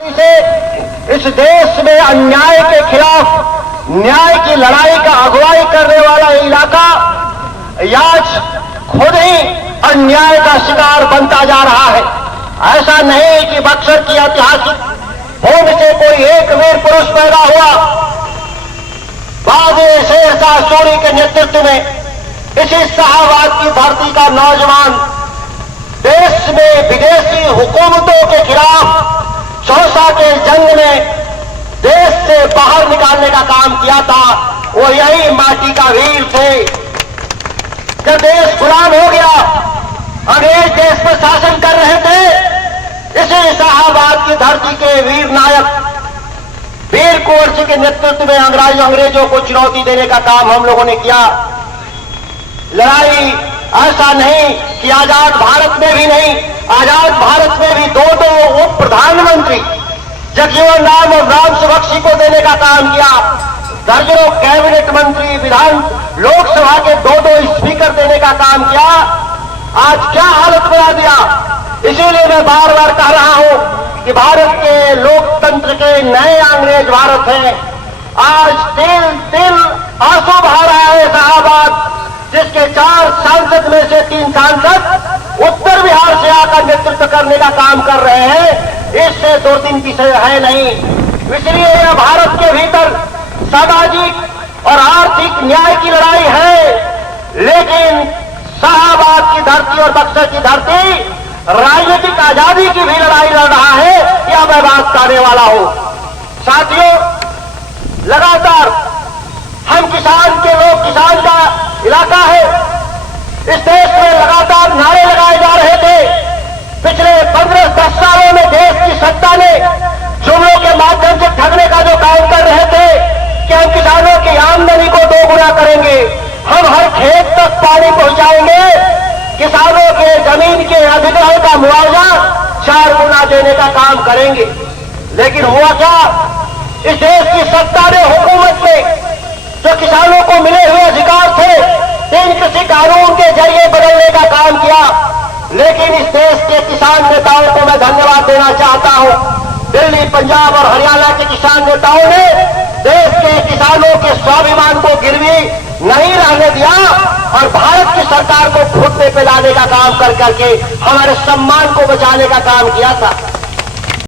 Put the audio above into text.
से इस देश में अन्याय के खिलाफ न्याय की लड़ाई का अगुवाई करने वाला इलाका आज खुद ही अन्याय का शिकार बनता जा रहा है। ऐसा नहीं कि बक्सर की ऐतिहासिक भूमि से कोई एक वीर पुरुष पैदा हुआ। बाबे शेरशाह सूरी के नेतृत्व में इसी शाहबाद की धरती का नौजवान देश में विदेशी हुकूमतों के खिलाफ चौसा के जंग में देश से बाहर निकालने का काम किया था। वो यही माटी का वीर थे। जब देश गुलाम हो गया, अंग्रेज देश पर शासन कर रहे थे, इसी शाहबाद की धरती के वीर नायक वीर कुंवर सिंह के नेतृत्व में अंग्रेजों को चुनौती देने का काम हम लोगों ने किया। लड़ाई ऐसा नहीं कि आजाद भारत में भी नहीं, आजाद भारत में भी दो उप प्रधानमंत्री जगजीवन राम और रामसु बख्शी को देने का काम किया। दर्जनों कैबिनेट मंत्री, विधान लोकसभा के दो स्पीकर देने का काम किया। आज क्या हालत बना दिया। इसीलिए मैं बार बार कह रहा हूं कि भारत के लोकतंत्र के नए अंग्रेज भारत हैं। आज दिल आंसू बहा रहा है शाहबाद, जिसके 4 सांसद में से 3 सांसद उत्तर बिहार से आकर नेतृत्व करने का काम कर रहे हैं। इससे 2-3 की है नहीं। इसलिए यह भारत के भीतर सामाजिक और आर्थिक न्याय की लड़ाई है, लेकिन शाहबाद की धरती और बक्सर की धरती राजनीतिक आजादी की भी लड़ाई लड़ रहा है। यह मैं बात करने वाला हूं। साथियों, लगातार हम किसान के लोग, किसान का इलाका है। इस देश में लगातार नारे लगाए जा रहे थे। पिछले 15-10 सालों में देश की सत्ता ने जुमलों के माध्यम से ठगने का जो काम कर रहे थे कि हम किसानों की आमदनी को 2 गुना करेंगे, हम हर खेत तक पानी पहुंचाएंगे, किसानों के जमीन के अधिग्रहण का मुआवजा 4 गुना देने का काम करेंगे। लेकिन हुआ क्या? इस देश की सत्ता ने, हुकूमत ने जो किसानों को मिले हुए अधिकार थे, इन कृषि कानून के जरिए बदलने का काम किया। लेकिन इस देश के किसान नेताओं को मैं धन्यवाद देना चाहता हूं। दिल्ली, पंजाब और हरियाणा के किसान नेताओं ने देश के किसानों के स्वाभिमान को गिरवी नहीं रहने दिया और भारत की सरकार को घुटने पे लाने का काम कर करके हमारे सम्मान को बचाने का काम किया था।